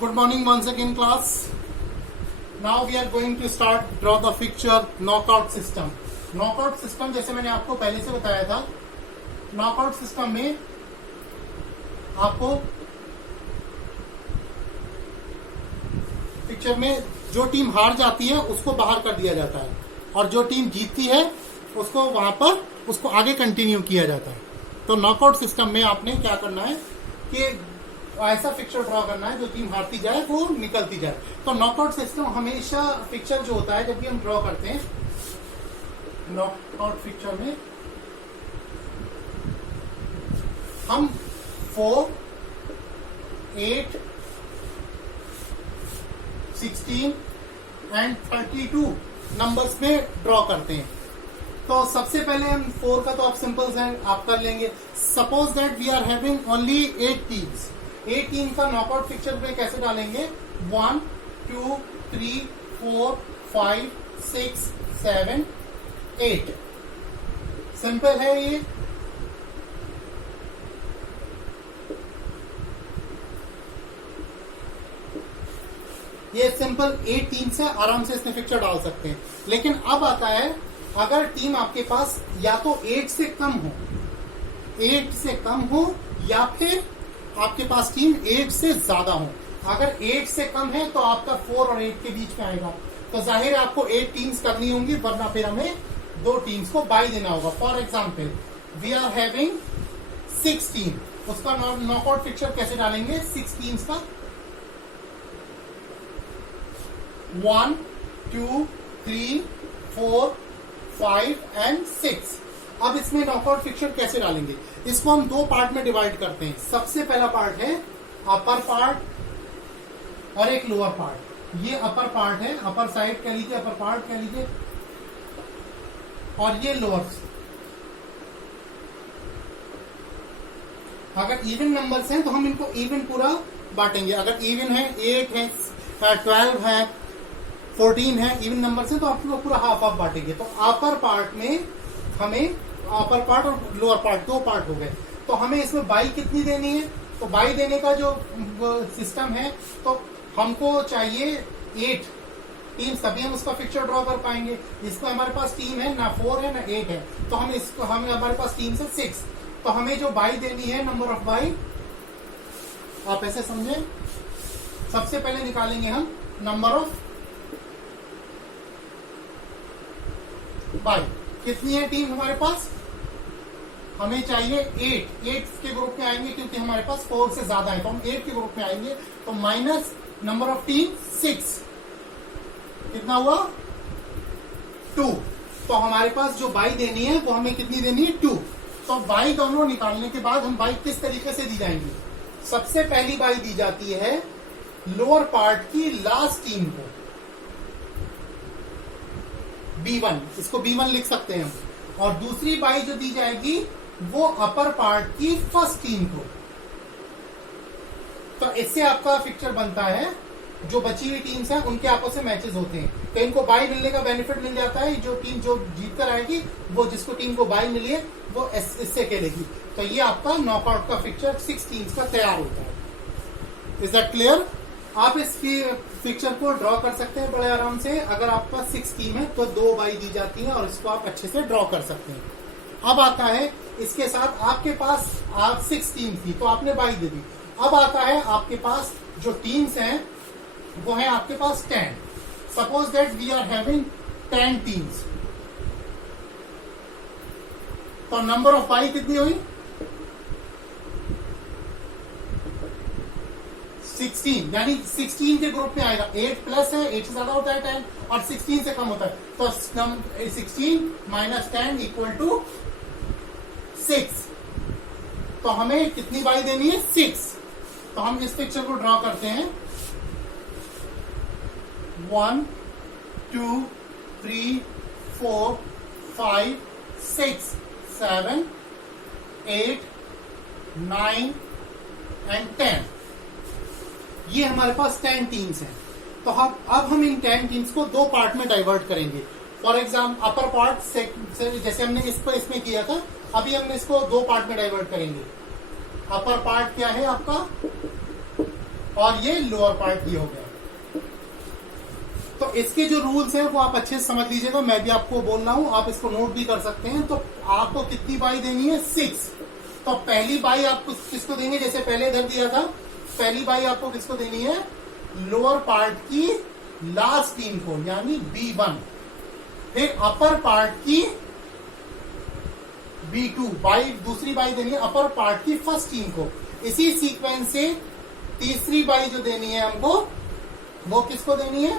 Good morning once again class. Now we are going to start draw the picture knockout system. Knockout system जैसे मैंने आपको पहले से बताया था, knockout system में आपको पिक्चर में जो टीम हार जाती है उसको बाहर कर दिया जाता है और जो टीम जीतती है उसको वहां पर उसको आगे कंटिन्यू किया जाता है। तो नॉकआउट सिस्टम में आपने क्या करना है कि ऐसा पिक्चर ड्रॉ करना है जो टीम हारती जाए वो निकलती जाए। तो नॉकआउट सिस्टम हमेशा पिक्चर जो होता है जब भी हम ड्रॉ करते हैं नॉकआउट पिक्चर में हम 4, 8, 16 एंड 32 नंबर्स में ड्रॉ करते हैं। तो सबसे पहले हम 4 का तो आप सिंपल है आप कर लेंगे। Suppose that we are having only 8 teams. 8 team का नॉकआउट पिक्चर में कैसे डालेंगे? 1, 2, 3, 4, 5, 6, 7, 8। सिंपल है ये। सिंपल 8 टीम से आराम से इसमें पिक्चर डाल सकते हैं। लेकिन अब आता है अगर टीम आपके पास या तो 8 से कम हो या फिर आपके पास टीम 8 से ज्यादा हो। अगर 8 से कम है तो आपका 4 और 8 के बीच में आएगा। तो जाहिर है आपको 8 टीम्स करनी होंगी वरना फिर हमें 2 टीम्स को बाय देना होगा। For example we are having 6 team, उसका नॉकआउट पिक्चर कैसे डालेंगे? 6 टीम्स का 1, 2, 3, 4, 5 एंड 6। अब इसमें नॉकआउट पिक्चर कैसे डालेंगे? इसको हम 2 पार्ट में डिवाइड करते हैं। सबसे पहला पार्ट है अपर पार्ट और एक लोअर पार्ट। ये अपर पार्ट है, अपर साइड कह लीजिए, अपर पार्ट कह लीजिए, और ये लोअर। अगर इवन नंबर्स हैं तो हम इनको इवन पूरा बांटेंगे। अगर इवन है 8 है 12 है 14 है, इवन नंबर्स हैं तो आप पूरा हाफ हाफ बांटेंगे। तो अपर पार्ट में हमें अपर पार्ट और लोअर पार्ट 2 पार्ट हो गए। तो हमें इसमें बाई कितनी देनी है? तो बाई देने का जो सिस्टम है तो हमको चाहिए 8 टीम, तभी हम उसका पिक्चर ड्रॉ कर पाएंगे। इसमें हमारे पास टीम है ना 4 है ना 8 है, तो हमें हमारे पास टीम से 6। तो हमें जो बाई देनी है, नंबर ऑफ बाई, आप ऐसे समझे। सबसे पहले निकालेंगे हम नंबर ऑफ बाई। कितनी है टीम हमारे पास? हमें चाहिए 8 के ग्रुप में आएंगे क्योंकि हमारे पास 4 से ज्यादा है, तो हम 8 के ग्रुप में आएंगे। तो माइनस नंबर ऑफ टीम 6, कितना हुआ? 2। तो हमारे पास जो बाई देनी है वो हमें कितनी देनी है? 2। तो बाई दोनों निकालने के बाद हम बाई किस तरीके से दी जाएंगी? सबसे पहली बाई दी जाती है लोअर पार्ट की लास्ट टीम को, B1, इसको B1 लिख सकते हैं हम। और दूसरी बाई जो दी जाएगी वो अपर पार्ट की फर्स्ट टीम को। तो इससे आपका पिक्चर बनता है, जो बची हुई टीम्स हैं उनके आपस में मैचेस होते हैं, तो इनको बाई मिलने का बेनिफिट मिल जाता है। जो टीम जो जीत कर आएगी वो जिसको टीम को बाई मिली है वो इससे खेलेगी। तो ये आपका नॉकआउट का पिक्चर 6 टीम्स का तैयार होता है। Is that clear? आप इस पिक्चर को ड्रॉ कर सकते हैं बड़े आराम से। अगर आपका 6 टीम है तो 2 बाई दी जाती है और इसको आप अच्छे से ड्रॉ कर सकते हैं। अब आता है इसके साथ आपके पास 6 टीम थी तो आपने बाई दे दी। अब आता है आपके पास जो टीम्स हैं वो है आपके पास 10। Suppose that we are having 10 teams. तो नंबर ऑफ बाई कितनी हुई? 16, यानी 16 के ग्रुप में आएगा। 8 प्लस है, 8 से ज्यादा होता है 10 और 16 से कम होता है। तो 16 माइनस 10 इक्वल टू 6। तो हमें कितनी बाई देनी है? 6। तो हम इस पिक्चर को ड्रॉ करते हैं। 1, 2, 3, 4, 5, 6, 7, 8, 9 एंड 10। ये हमारे पास 10 टीम्स हैं। तो अब हम इन 10 टीम्स को 2 पार्ट में डाइवर्ट करेंगे। फॉर एग्जाम्पल अपर पार्ट से जैसे हमने इसमें किया था, अभी हम इसको 2 पार्ट में डाइवर्ट करेंगे। अपर पार्ट क्या है आपका? और ये लोअर पार्ट ये हो गया। तो इसके जो रूल्स हैं वो आप अच्छे से समझ लीजिएगा, मैं भी आपको बोल रहा हूं, आप इसको नोट भी कर सकते हैं। तो आपको कितनी बाई देनी है? 6। तो पहली बाई आपको किसको देंगे? जैसे पहले इधर दिया था, पहली बाई आपको किसको देनी है? लोअर पार्ट की लास्ट टीम को, यानी B1। फिर अपर पार्ट की B2 बाई, दूसरी बाई देनी है अपर पार्ट की फर्स्ट टीम को। इसी सीक्वेंस से तीसरी बाई जो देनी है हमको, वो किसको देनी है?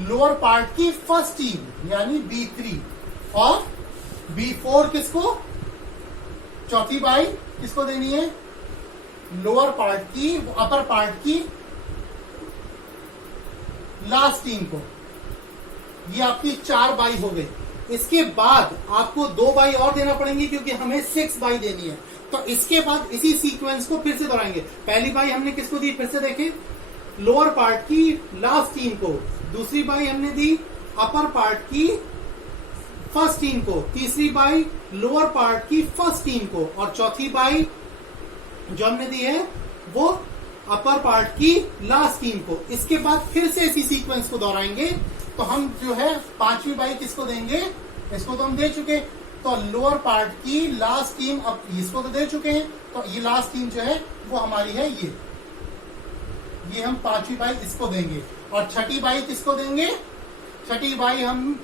लोअर पार्ट की फर्स्ट टीम यानी B3। और B4 किसको? चौथी बाई किसको देनी है? लोअर पार्ट की, अपर पार्ट की लास्ट टीम को। ये आपकी 4 बाई हो गई। इसके बाद आपको 2 बाई और देना पड़ेंगे क्योंकि हमें 6 बाई देनी है। तो इसके बाद इसी सीक्वेंस को फिर से दोहराएंगे। पहली बाई हमने किसको दी? फिर से देखें, लोअर पार्ट की लास्ट टीम को। दूसरी बाई हमने दी अपर पार्ट की फर्स्ट टीम को। तीसरी बाई लोअर पार्ट की फर्स्ट टीम को। और चौथी बाई जो हमने दी है वो अपर पार्ट की लास्ट टीम को। इसके बाद फिर से इसी सीक्वेंस को दोहराएंगे। तो हम जो है 5वीं बाई किसको देंगे? इसको तो हम दे चुके। तो लोअर पार्ट की लास्ट टीम, अब इसको तो दे चुके हैं, तो ये लास्ट टीम जो है वो हमारी है ये हम 5वीं बाई इसको देंगे। और छठी बाई किसको देंगे? छठी बाई हम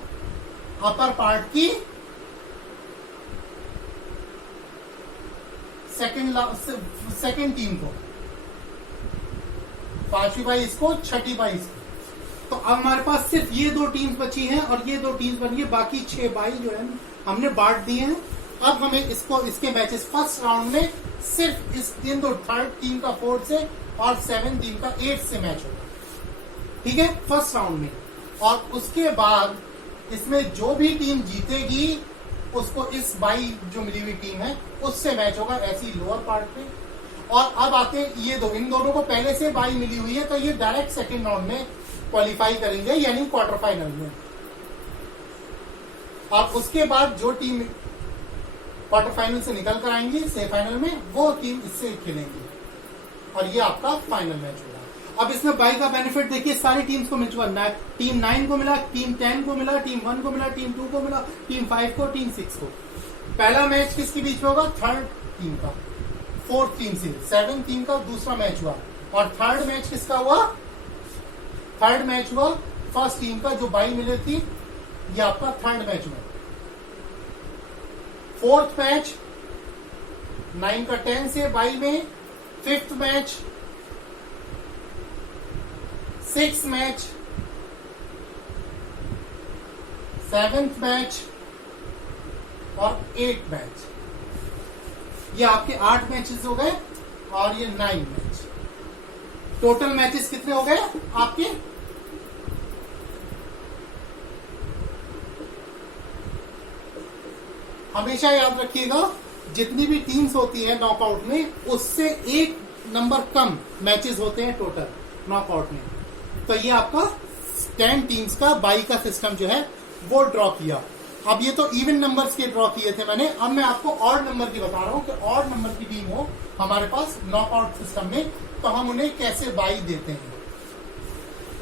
अपर पार्ट की सेकंड टीम को। 5वीं बाई इसको, छठी बाई इसको। तो अब हमारे पास सिर्फ ये 2 टीम्स बची हैं और ये 2 टीम्स बनी है। बाकी 6 बाई जो है हमने बांट दिए हैं। अब हमें इसके मैचेस फर्स्ट राउंड में सिर्फ इस दिन 3rd टीम का 4th से और 7th टीम का 8th से मैच होगा, ठीक है, फर्स्ट राउंड में। और उसके बाद इसमें जो भी टीम जीतेगी उसको इस बाई जो मिली हुई टीम है उससे मैच होगा, ऐसी लोअर पार्ट में। और अब आते ये दो, इन दोनों को पहले से बाई मिली हुई है तो ये डायरेक्ट सेकेंड राउंड में क्वालिफाई करेंगे, यानी क्वार्टर फाइनल में। और उसके बाद जो टीम क्वार्टर फाइनल से निकल कर आएंगी सेमीफाइनल में, वो टीम इससे खेलेंगी और ये आपका फाइनल मैच होगा। अब इसमें बाई का बेनिफिट देखिए, सारी टीम्स को मिल चुका। टीम 9 को मिला, टीम 10 को मिला, टीम 1 को मिला, टीम 2 को मिला, टीम 5 को, टीम 6 को। पहला मैच किसके बीच में होगा? 3rd टीम का 4th टीम से। 7th टीम का दूसरा मैच हुआ। और 3rd मैच किसका हुआ? 3rd मैच हुआ फर्स्ट टीम का, जो बाई मिले थी, ये आपका 3rd मैच हुआ। 4th मैच 9 का 10 से बाई में। 5th match, 6th match, 7th match और 8th मैच। ये आपके 8 मैचेस हो गए और ये 9 मैच। टोटल मैचेस कितने हो गए आपके? हमेशा याद रखिएगा, जितनी भी टीम्स होती है नॉकआउट में, उससे 1 नंबर कम मैचेस होते हैं टोटल नॉकआउट में। तो ये आपका 10 टीम्स का बाई का सिस्टम जो है वो ड्रॉ किया। अब ये तो इवन नंबर्स के ड्रॉ किए थे मैंने, अब मैं आपको ऑड नंबर की बता रहा हूं कि ऑड नंबर की टीम हो हमारे पास नॉकआउट सिस्टम में, तो हम उन्हें कैसे बाई देते हैं।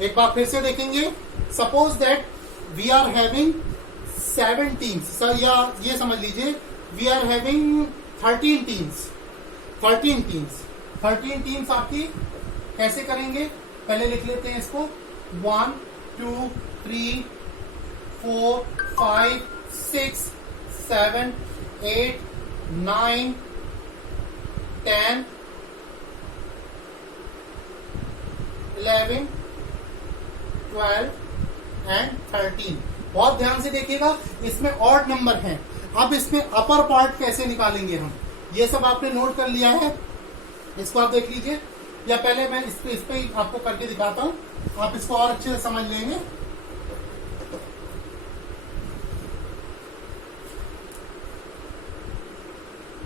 एक बार फिर से देखेंगे। Suppose that we are having 7 teams, sir, या ये समझ लीजिए we are having 13 teams. 13 teams आपकी कैसे करेंगे? पहले लिख लेते हैं इसको। 1 2 3 4 5 6 7 8 9 10 11 12 एंड 13। बहुत ध्यान से देखिएगा, इसमें ऑड नंबर हैं। अब इसमें अपर पार्ट कैसे निकालेंगे हम, ये सब आपने नोट कर लिया है, इसको आप देख लीजिए। या पहले मैं इस पे ही आपको करके दिखाता हूं, आप इसको और अच्छे से समझ लेंगे।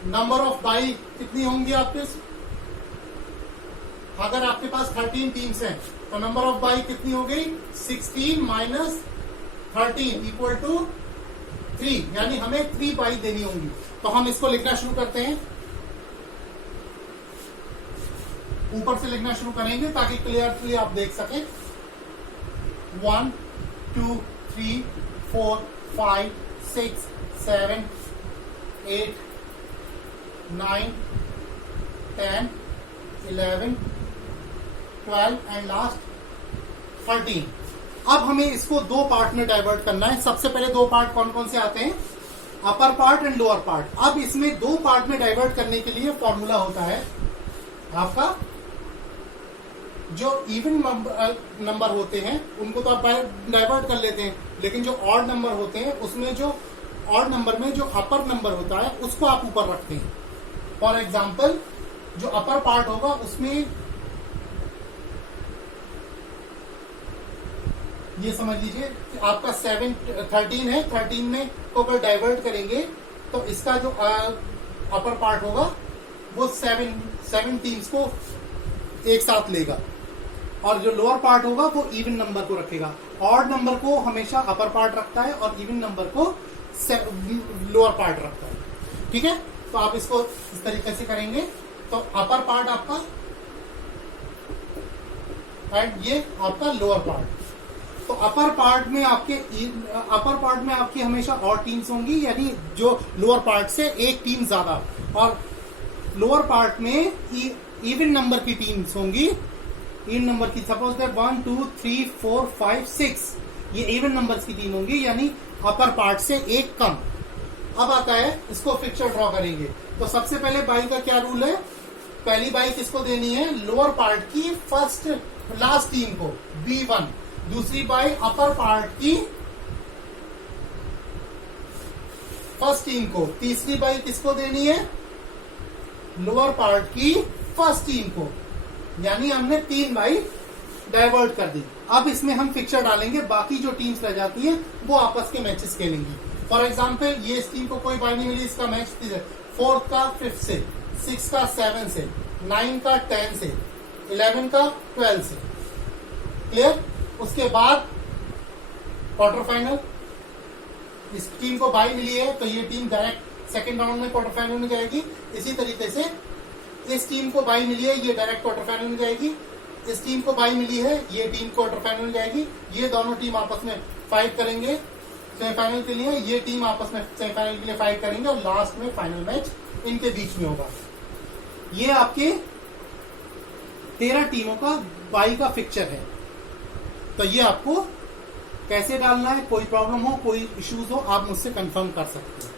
नंबर ऑफ बाई कितनी होंगी आपके? अगर आपके पास 13 टीम्स हैं तो नंबर ऑफ बाई कितनी हो गई? 16 माइनस 13 इक्वल टू 3, यानी हमें 3 बाई देनी होंगी। तो हम इसको लिखना शुरू करते हैं। ऊपर से लिखना शुरू करेंगे ताकि क्लियरली आप देख सकें। 1 2 3 4 5 6 7 8 9 10 11 12 एंड लास्ट 13। अब हमें इसको दो पार्ट में डाइवर्ट करना है। सबसे पहले दो पार्ट कौन कौन से आते हैं? Upper part and lower part. अब इसमें दो पार्ट में डाइवर्ट करने के लिए फॉर्मूला होता है आपका, जो इवन नंबर होते हैं उनको तो आप डाइवर्ट कर लेते हैं, लेकिन जो ऑड नंबर होते हैं उसमें जो ऑड नंबर में जो अपर नंबर होता है उसको आप ऊपर रखते हैं। फॉर एग्जाम्पल जो अपर पार्ट होगा उसमें ये समझ लीजिए कि आपका 13 है, 13 में को अगर डाइवर्ट करेंगे तो इसका जो अपर पार्ट होगा वो 7 टीम्स को एक साथ लेगा, और जो लोअर पार्ट होगा वो इवन नंबर को रखेगा। ऑड नंबर को हमेशा अपर पार्ट रखता है और इवन नंबर को लोअर पार्ट रखता है। ठीक है, तो आप इसको इस तरीके से करेंगे तो अपर पार्ट आपका एंड ये आपका लोअर पार्ट। तो अपर पार्ट में आपकी हमेशा और टीम्स होंगी, यानी जो लोअर पार्ट से एक टीम ज्यादा, और लोअर पार्ट में इवन नंबर की टीम्स होंगी। इवन नंबर की सपोज दैट 1 2 3 4 5 6 ये इवन नंबर्स की टीम होंगी, यानी अपर पार्ट से एक कम। अब आता है इसको फिक्चर ड्रॉ करेंगे। तो सबसे पहले बाई का क्या रूल है? पहली बाई किसको देनी है? लोअर पार्ट की फर्स्ट लास्ट टीम को B1। दूसरी बाई अपर पार्ट की फर्स्ट टीम को। तीसरी बाई किसको देनी है? लोअर पार्ट की फर्स्ट टीम को। यानी हमने 3 बाई डाइवर्ट कर दी। अब इसमें हम फिक्चर डालेंगे, बाकी जो टीम्स रह जाती हैं वो आपस के मैचेस खेलेंगी। फॉर एग्जाम्पल ये इस टीम को कोई बाई नहीं मिली, इसका मैच 4 का 5 से, 6 का 7 से, 9 का 10 से, 11 का 12 से। क्लियर? उसके बाद क्वार्टर फाइनल, इस टीम को बाई मिली है तो ये टीम डायरेक्ट सेकंड राउंड में क्वार्टर फाइनल में जाएगी। इसी तरीके से इस टीम को बाई मिली है, ये डायरेक्ट क्वार्टर फाइनल में जाएगी। इस टीम को बाई मिली है, ये टीम क्वार्टर फाइनल में जाएगी। ये दोनों टीम आपस में फाइट करेंगे सेमीफाइनल के लिए, ये टीम आपस में सेमीफाइनल के लिए फाइट करेंगे, और लास्ट में फाइनल मैच इनके बीच में होगा। ये आपके 13 टीमों का बाई का फिक्चर है। तो ये आपको कैसे डालना है, कोई प्रॉब्लम हो, कोई इश्यूज हो, आप मुझसे कंफर्म कर सकते हो।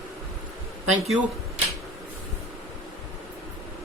Thank you.